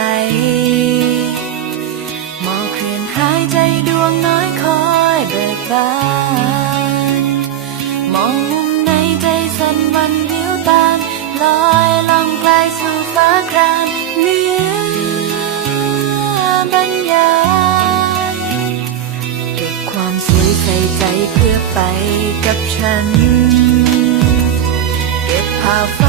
ใสหมอกเคลื่อนหายใจดวงน้อยคอยเบิกบานมองมุมในใจสั่นวันวิวตามลอยล่องไกลสู่ฟ้าครามเนื้อบรรยายเก็บความสวยใส่ใจเพื่อไปกับฉัน เก็บภาพ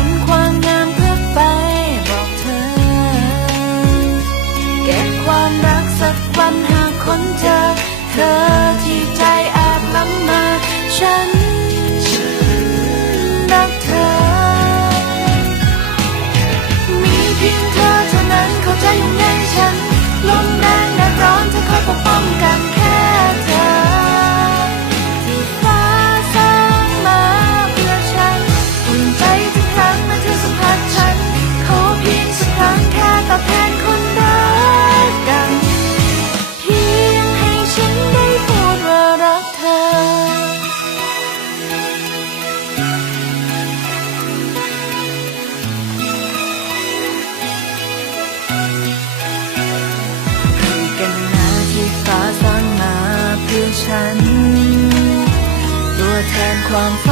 Grand Prix.